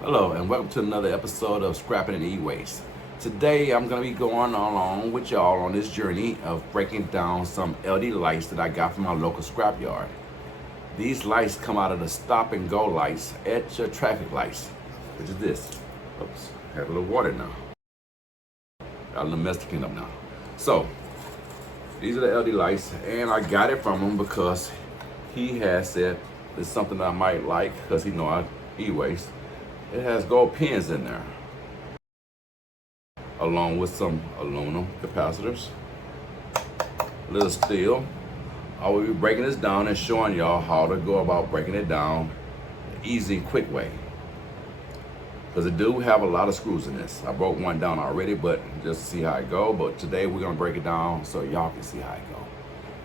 Hello and welcome to another episode of Scrapping and E-Waste. Today I'm going to be going along with y'all on this journey of breaking down some LED lights that I got from my local scrapyard. These lights come out of the stop and go lights at your traffic lights, which is this. Oops, have a little water now. Got a little mess to clean up now. So, these are the LED lights and I got it from him because he has said it's something I might like because he know I e-waste. It has gold pins in there, along with some aluminum capacitors, a little steel. I will be breaking this down and showing y'all how to go about breaking it down the easy and quick way. Because it do have a lot of screws in this. I broke one down already, but just to see how it go. But today we're gonna break it down so y'all can see how it go.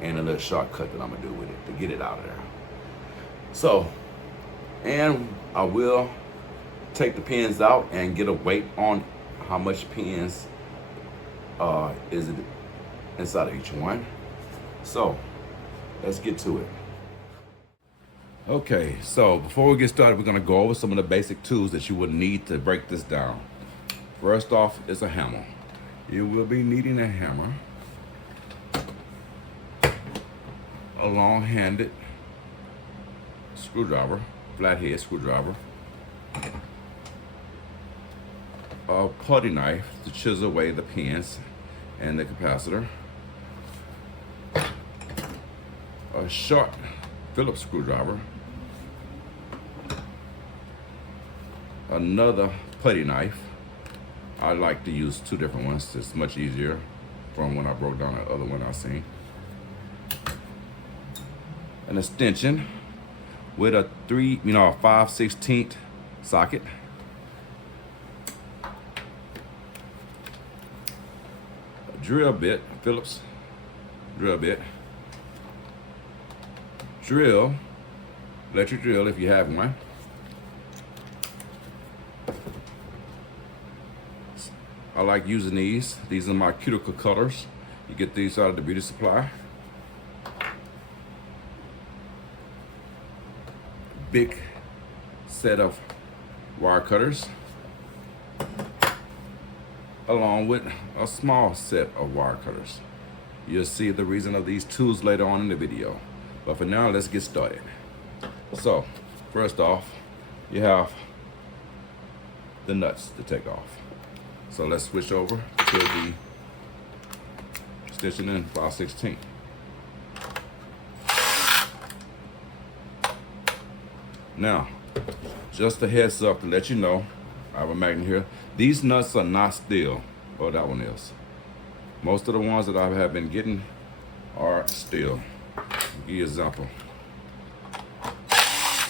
And a little shortcut that I'm gonna do with it to get it out of there. So, and I will take the pins out and get a weight on how much pins is it inside of each one. So let's get to it. Okay, so before we get started, we're gonna go over some of the basic tools that you would need to break this down. First off is a hammer. You will be needing a hammer, a long-handed screwdriver, flathead screwdriver, a putty knife to chisel away the pins and the capacitor, a short Phillips screwdriver, another putty knife. I like to use two different ones. It's much easier from when I broke down the other one I seen. An extension with a 5/16 socket. Drill bit, Phillips drill bit. Drill, electric drill if you have one. I like using these. These are my cuticle cutters. You get these out of the beauty supply. Big set of wire cutters, along with a small set of wire cutters. You'll see the reason of these tools later on in the video. But for now, let's get started. So, first off, you have the nuts to take off. So let's switch over to the extension in 5/16. Now, just a heads up to let you know, I have a magnet here. These nuts are not steel. Oh, that one is. Most of the ones that I have been getting are steel. I'll give you an example.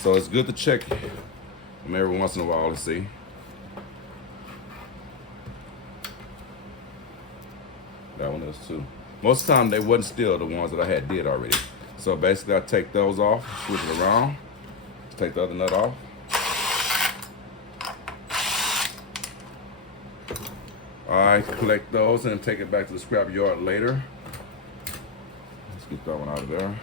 So it's good to check them every once in a while to see. That one is too. Most of the time they wasn't steel, the ones that I had did already. So basically I take those off, switch it around, take the other nut off. I collect those and take it back to the scrap yard later. Let's get that one out of there.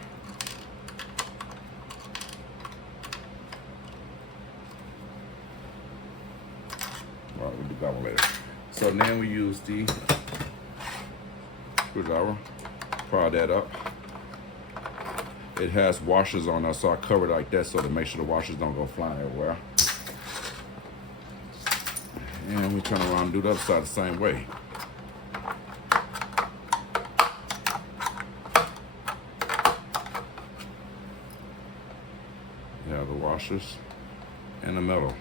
All right, we'll do that one later. So then we use the screwdriver, pry that up. It has washers on there, so I cover it like that so to make sure the washers don't go flying everywhere. And we turn around and do the other side the same way. You have the washers and the metal.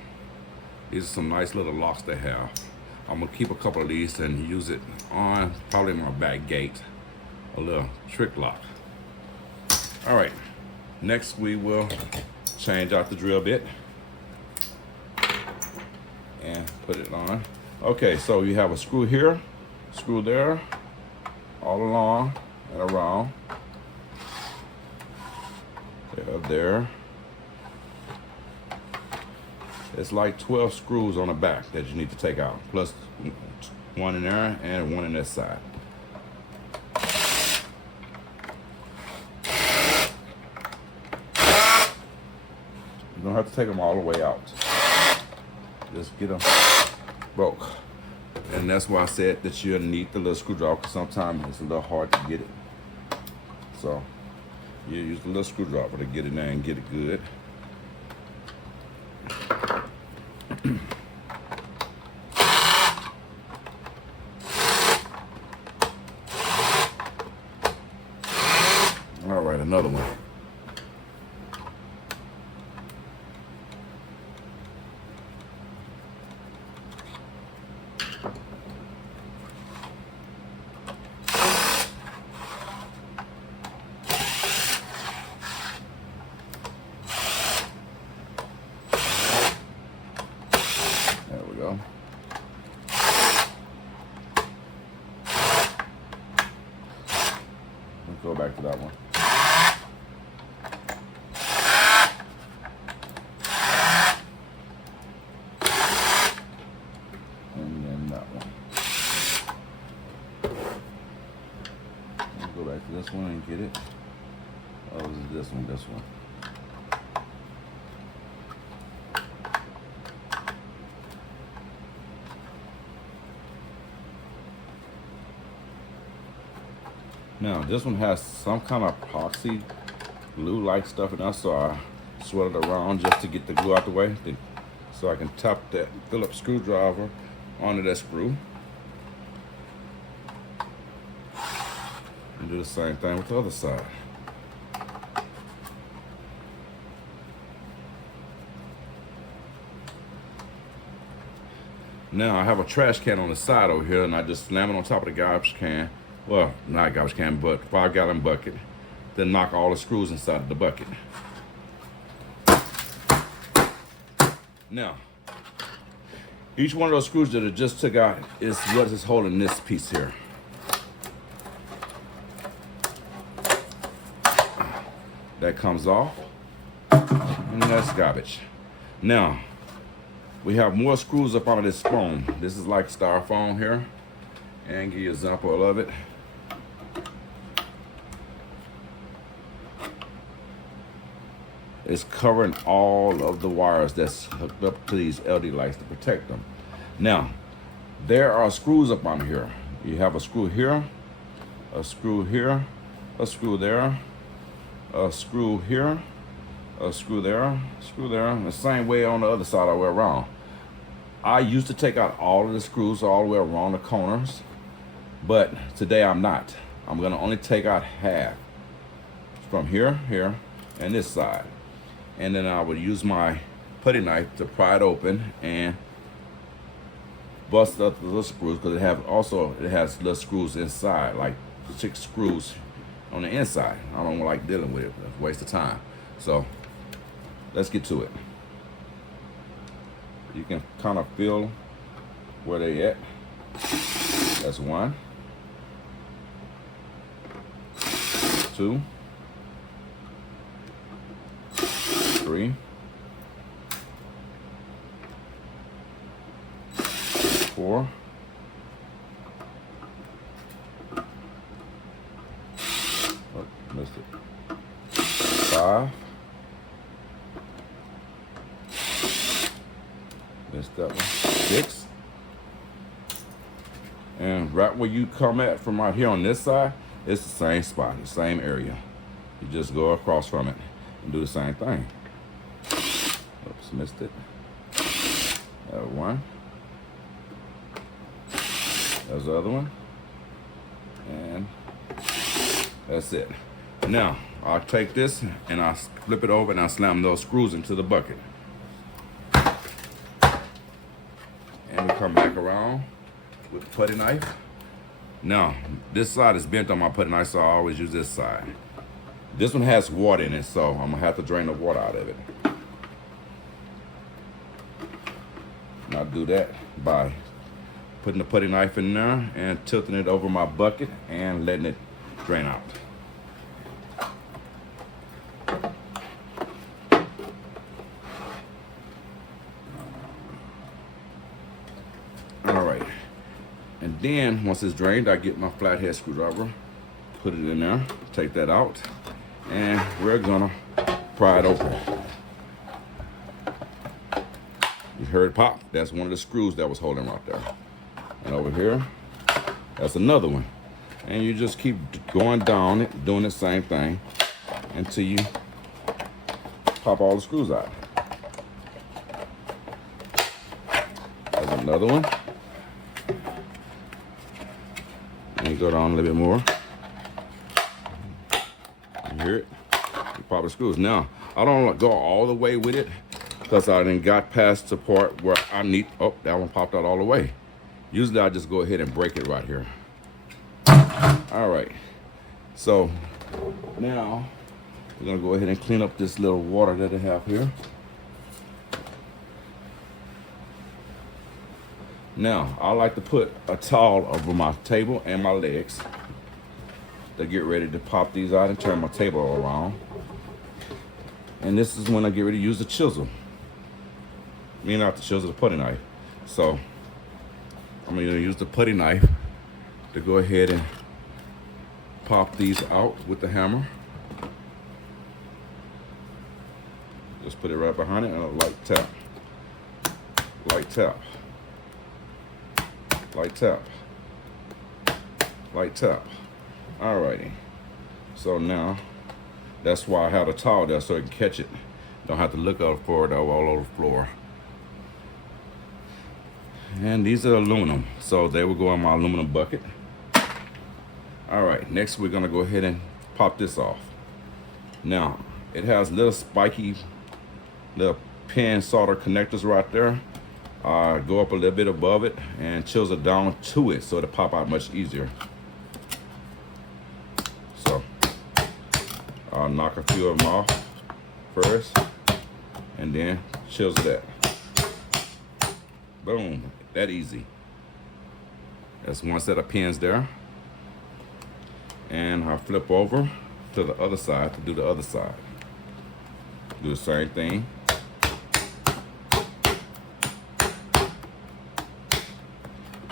These are some nice little locks they have. I'm gonna keep a couple of these and use it on probably my back gate, a little trick lock. All right, next we will change out the drill bit. and put it on. Okay, so you have a screw here, screw there, all along and around. There. It's like 12 screws on the back that you need to take out, plus one in there and one in this side. You don't have to take them all the way out. Just get them broke. And that's why I said that you'll need the little screwdriver, because sometimes it's a little hard to get it. So you use the little screwdriver to get it there and get it good. All right, another one. There we go. Let's go back to that one. And then that one. Let's go back to this one and get it. Oh, is it this one? This one. Now this one has some kind of epoxy glue-like stuff in it, so I swirl it around just to get the glue out the way, so I can tap that Phillips screwdriver onto that screw. And do the same thing with the other side. Now I have a trash can on the side over here, and I just slam it on top of the garbage can. Well, not garbage can, but 5-gallon bucket. Then knock all the screws inside of the bucket. Now, each one of those screws that I just took out is what is holding this piece here. That comes off, and that's garbage. Now, we have more screws up under this foam. This is like styrofoam here, and give you an example of it. It's covering all of the wires that's hooked up to these LED lights to protect them. Now, there are screws up on here. You have a screw here, a screw here, a screw there, a screw here, a screw there, and the same way on the other side all the way around. I used to take out all of the screws all the way around the corners, but today I'm not. I'm gonna only take out half from here, and this side. And then I would use my putty knife to pry it open and bust up the little screws, because it has little screws inside, like 6 screws on the inside. I don't like dealing with it. It's a waste of time. So let's get to it. You can kind of feel where they at. That's 1, 2, 3, 4, 5. Missed that one. 6. And right where you come at from right here on this side, it's the same spot, the same area. You just go across from it and do the same thing. Oops, missed it. 1. There's the other one. And that's it. Now, I'll take this and I'll flip it over and I'll slam those screws into the bucket. And we come back around with the putty knife. Now, this side is bent on my putty knife, so I always use this side. This one has water in it, so I'm gonna have to drain the water out of it. I do that by putting the putty knife in there and tilting it over my bucket and letting it drain out. All right, and then once it's drained, I get my flathead screwdriver, put it in there, take that out, and we're gonna pry it open. You heard pop? That's one of the screws that was holding right there. And over here, that's another one. And you just keep going down it, doing the same thing until you pop all the screws out. There's another one. And you go down a little bit more. You hear it? You pop the screws. Now, I don't go all the way with it because I done got past the part where I need, oh, that one popped out all the way. Usually I just go ahead and break it right here. All right, so now we're gonna go ahead and clean up this little water that I have here. Now, I like to put a towel over my table and my legs to get ready to pop these out and turn my table around. And this is when I get ready to use the chisel. Not the chisel, the putty knife. So I'm gonna use the putty knife to go ahead and pop these out with the hammer. Just put it right behind it and a light tap. Light tap. Light tap. Light tap. Alrighty. So now, that's why I have a towel there so I can catch it. Don't have to look out for it all over the floor. And these are aluminum, so they will go in my aluminum bucket. All right, next we're gonna go ahead and pop this off. Now, it has little spiky, little pin solder connectors right there. Go up a little bit above it and chisel down to it so it'll pop out much easier. So, I'll knock a few of them off first, and then chisel that. Boom, that easy. That's one set of pins there. And I flip over to the other side to do the other side. Do the same thing.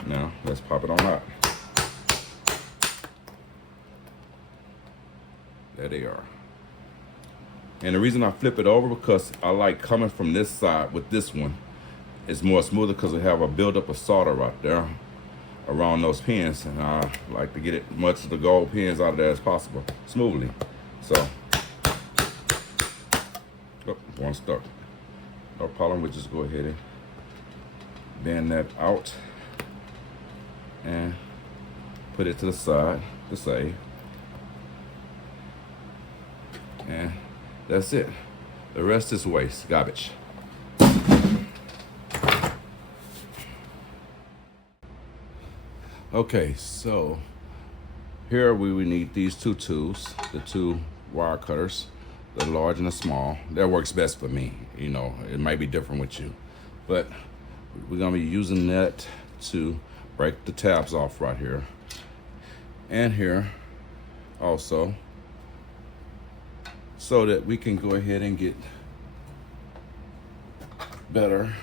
Now, let's pop it on out. There they are. And the reason I flip it over because I like coming from this side with this one. It's more smoother because I have a buildup of solder right there around those pins, and I like to get it much of the gold pins out of there as possible smoothly. So, oh, one stuck. No problem. We'll just go ahead and bend that out and put it to the side to save. And that's it. The rest is waste, garbage. Okay, so here we would need these two tools, the two wire cutters, the large and the small. That works best for me. You know, it might be different with you, but we're gonna be using that to break the tabs off right here and here also, so that we can go ahead and get better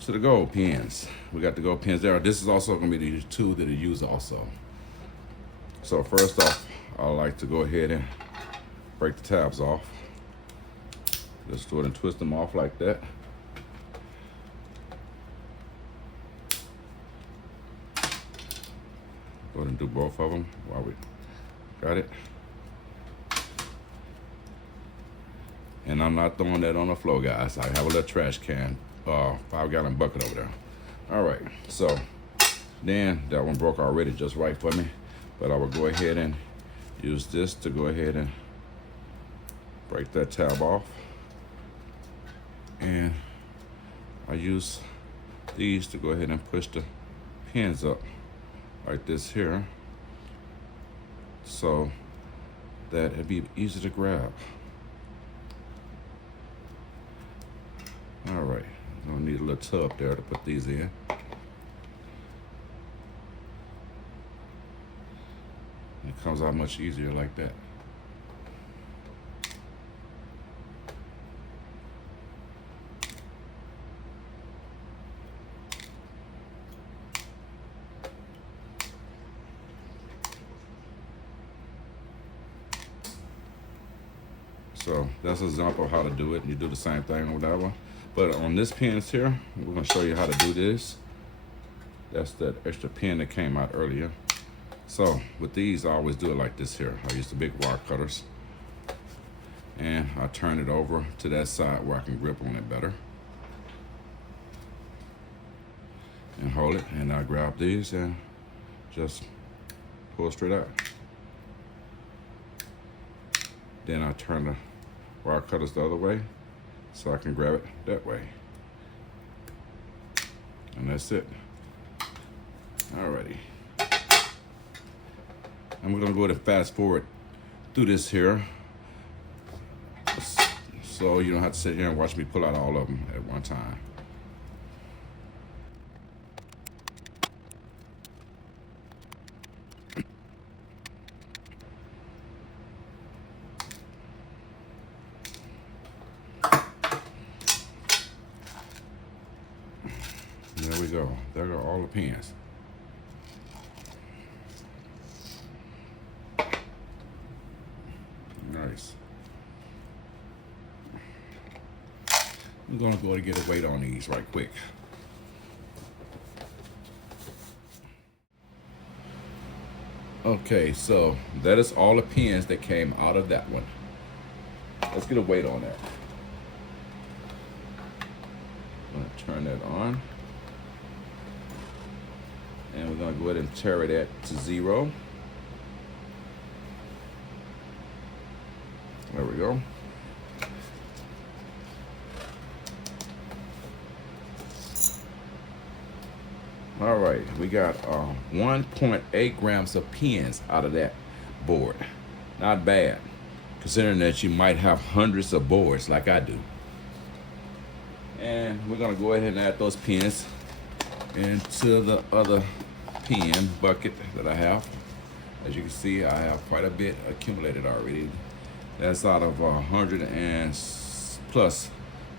to the gold pins. We got the gold pins there. This is also going to be the tool that I use also. So first off, I like to go ahead and break the tabs off. Just go ahead and twist them off like that. Go ahead and do both of them while we got it. And I'm not throwing that on the floor, guys. I have a little trash can, 5-gallon bucket over there. All right, so then that one broke already just right for me, but I will go ahead and use this to go ahead and break that tab off. And I use these to go ahead and push the pins up like this here, so that it'd be easy to grab. All right, gonna need a little little tub there to put these in. It comes out much easier like that. So that's an example of how to do it. You do the same thing with that one. But on this pins here, we're gonna show you how to do this. That's that extra pin that came out earlier. So with these, I always do it like this here. I use the big wire cutters. And I turn it over to that side where I can grip on it better. And hold it, and I grab these and just pull straight out. Then I turn the wire cutters the other way so I can grab it that way. And that's it. Alrighty. I'm gonna go ahead and fast forward through this here so you don't have to sit here and watch me pull out all of them at one time. There we go. There go all the pins. Nice. I'm gonna go and get a weight on these right quick. Okay, so that is all the pins that came out of that one. Let's get a weight on that. I'm gonna turn that on. And we're gonna go ahead and carry that to 0. There we go. All right, we got 1.8 grams of pins out of that board. Not bad, considering that you might have hundreds of boards like I do. And we're gonna go ahead and add those pins into the other pin bucket that I have. As you can see, I have quite a bit accumulated already. That's out of 100 and plus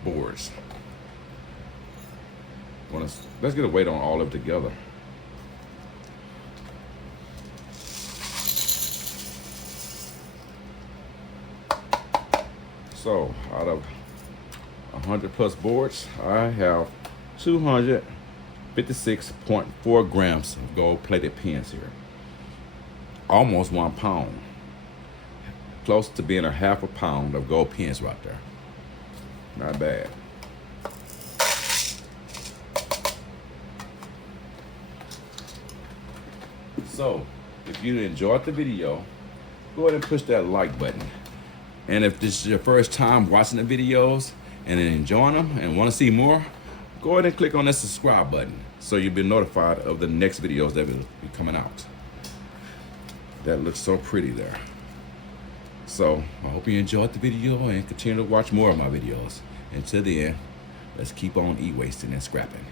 boards. Let's get a weight on all of it together. So out of 100 plus boards, I have 256.4 grams of gold-plated pins here. Almost 1 pound. Close to being a half a pound of gold pins right there. Not bad. So, if you enjoyed the video, go ahead and push that like button. And if this is your first time watching the videos and enjoying them and want to see more, go ahead and click on that subscribe button so you'll be notified of the next videos that will be coming out. That looks so pretty there. So, I hope you enjoyed the video and continue to watch more of my videos. Until then, let's keep on e-wasting and scrapping.